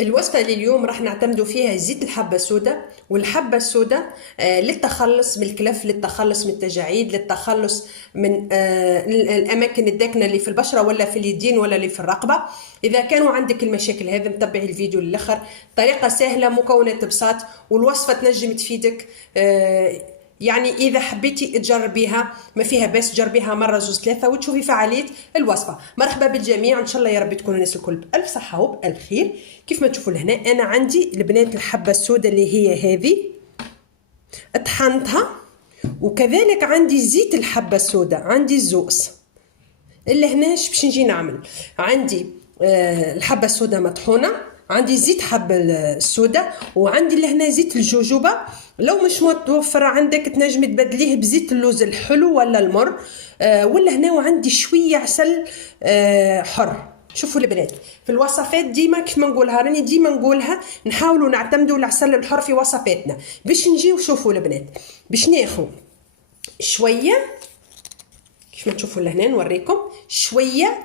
الوصفة لليوم راح نعتمدوا فيها زيت الحبة السوداء. والحبة السوداء للتخلص من الكلف، للتخلص من التجاعيد، للتخلص من الأماكن الداكنة اللي في البشرة ولا في اليدين ولا اللي في الرقبة. إذا كانوا عندك المشاكل هذا متبعي الفيديو للآخر. طريقة سهلة، مكونات بساط، والوصفة تنجم تفيدك. يعني إذا حبيتي تجربيها ما فيها بس جربيها مرة زوج ثلاثة وتشوفي فعالية الوصفة. مرحبا بالجميع، إن شاء الله يا رب تكونوا الناس الكل بألف صحة وبألف خير. كيف ما تشوفوا لهنا أنا عندي البنات الحبة السوداء اللي هي هذه طحنتها، وكذلك عندي زيت الحبة السوداء، عندي الزوز اللي هناش باش نجي نعمل. عندي الحبة السوداء مطحونة، عندي زيت حبة السوداء، وعندي لهنا زيت الجوجوبة. لو مش متوفر عندك تنجم تبدليه بزيت اللوز الحلو ولا المر. ولا هنا وعندي شوية عسل حر. شوفوا البنات في الوصفات ديما كيف ما نقولها، راني ديما نقولها نحاولوا نعتمدوا العسل الحر في وصفاتنا باش نجيو. شوفوا البنات باش ناخذ شوية كيف ما تشوفوا لهنا، نوريكم شوية.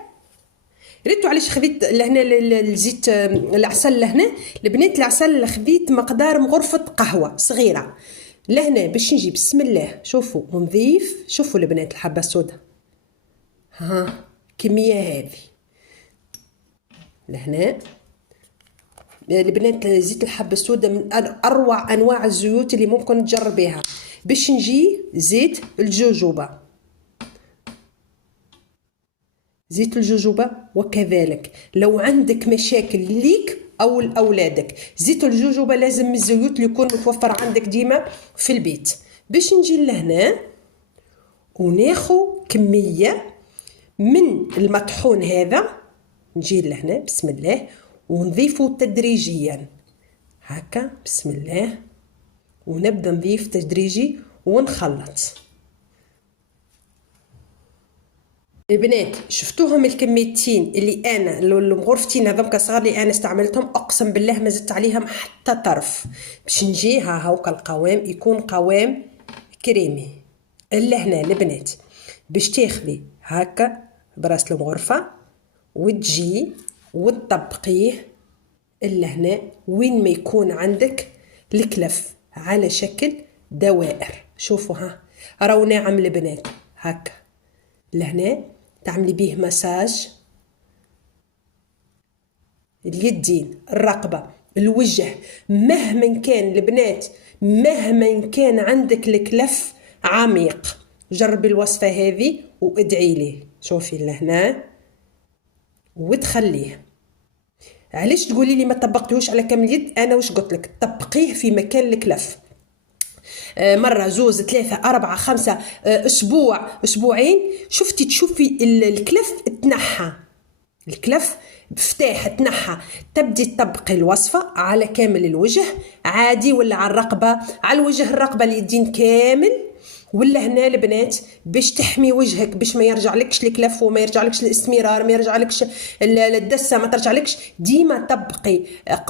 ريتو علاش خذيت لهنا الزيت العسل لهنا البنات، العسل خذيت مقدار غرفة قهوة صغيرة لهنا باش نجي بسم الله. شوفوا ونضيف، شوفوا البنات الحبة السوداء ها كمية هذه لهنا. البنات زيت الحبة السوداء من أروع أنواع الزيوت اللي ممكن تجربيها. باش نجي زيت الجوجوبة، زيت الجوجوبة. وكذلك لو عندك مشاكل ليك أو لأولادك، زيت الجوجوبة لازم من الزيوت اللي يكون متوفر عندك ديما في البيت. باش نجي لهنا وناخو كمية من المطحون هذا، نجي لهنا بسم الله ونضيفه تدريجيا هكا بسم الله، ونبدأ نضيف تدريجي ونخلط. البنات شفتوهم الكميتين اللي انا غرفتين هذوك صغار اللي انا استعملتهم، اقسم بالله ما زدت عليهم حتى طرف. باش نجي هاكا القوام يكون قوام كريمي. الا هنا البنات باش تاخذي هكا براس الغرفه وتجي وتطبقيه الا هنا وين ما يكون عندك الكلف على شكل دوائر. شوفوا ها راهو ناعم البنات هكا لهنا، تعملي بيه مساج اليدين، الرقبة، الوجه. مهما كان البنات، مهما كان عندك الكلف عميق، جربي الوصفة هذه وادعي لي. شوفي لهنا وتخليه. علاش تقولي لي ما طبقتوش على كامل اليد؟ انا واش قلت لك؟ طبقيه في مكان الكلف مرة زوز ثلاثة أربعة خمسة أسبوع أسبوعين. شفتي تشوفي الكلف تنحى، الكلف بفتاح تنحى. تبدي تطبقي الوصفة على كامل الوجه عادي، ولا على الرقبة، على الوجه الرقبة اليدين كامل. ولا هنا البنات باش تحمي وجهك، باش ما يرجعلكش الكلف وما يرجعلكش الاستمرار، ما يرجعلكش الدسة، ما ترجعلكش. ديما طبقي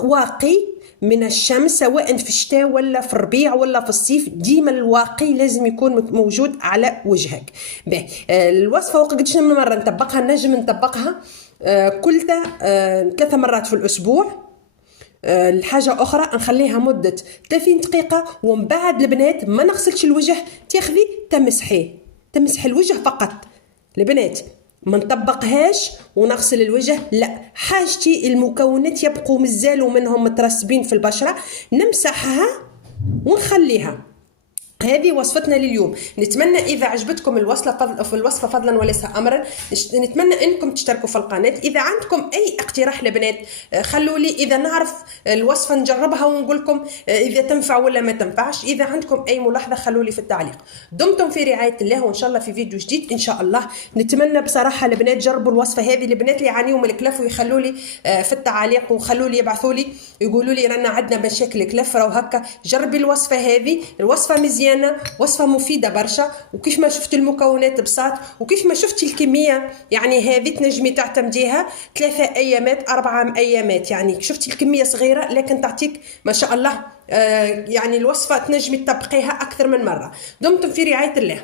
واقي من الشمس سواء في الشتاء ولا في الربيع ولا في الصيف. ديما الواقي لازم يكون موجود على وجهك. باهي الوصفه وقدش من مره نطبقها؟ نجم نطبقها كل 3 مرات في الاسبوع. الحاجه اخرى نخليها مده 30 دقيقه، ومن بعد البنات ما نغسلش الوجه، تاخذي تمسحي الوجه فقط. البنات ما نطبقهاش ونغسل الوجه، لا، حاجتي المكونات يبقوا مازالوا منهم مترسبين في البشره، نمسحها ونخليها. هذه وصفتنا لليوم. نتمنى اذا عجبتكم الوصفه فضلا وليس امرا، نتمنى انكم تشتركوا في القناه. اذا عندكم اي اقتراح لبنات خلوا لي، اذا نعرف الوصفه نجربها ونقول لكم اذا تنفع ولا ما تنفعش. اذا عندكم اي ملاحظه خلوا لي في التعليق. دمتم في رعايه الله، وان شاء الله في فيديو جديد ان شاء الله. نتمنى بصراحه البنات جربوا الوصفه هذه، البنات اللي يعانيوا من الكلف، ويخلوا لي في التعليق، وخلوا لي يبعثوا لي يقولوا لي رانا عندنا مشاكل كلف راهو هكا. جربي الوصفه هذه، الوصفه مزيانه، وصفة مفيدة برشا. وكيف ما شفت المكونات بساط، وكيف ما شفتي الكمية، يعني هذه تنجمي تعتمديها 3 أيامات 4 أيامات. يعني شفتي الكمية صغيرة لكن تعطيك ما شاء الله. يعني الوصفة تنجمي تطبقيها أكثر من مرة. دمتم في رعاية الله.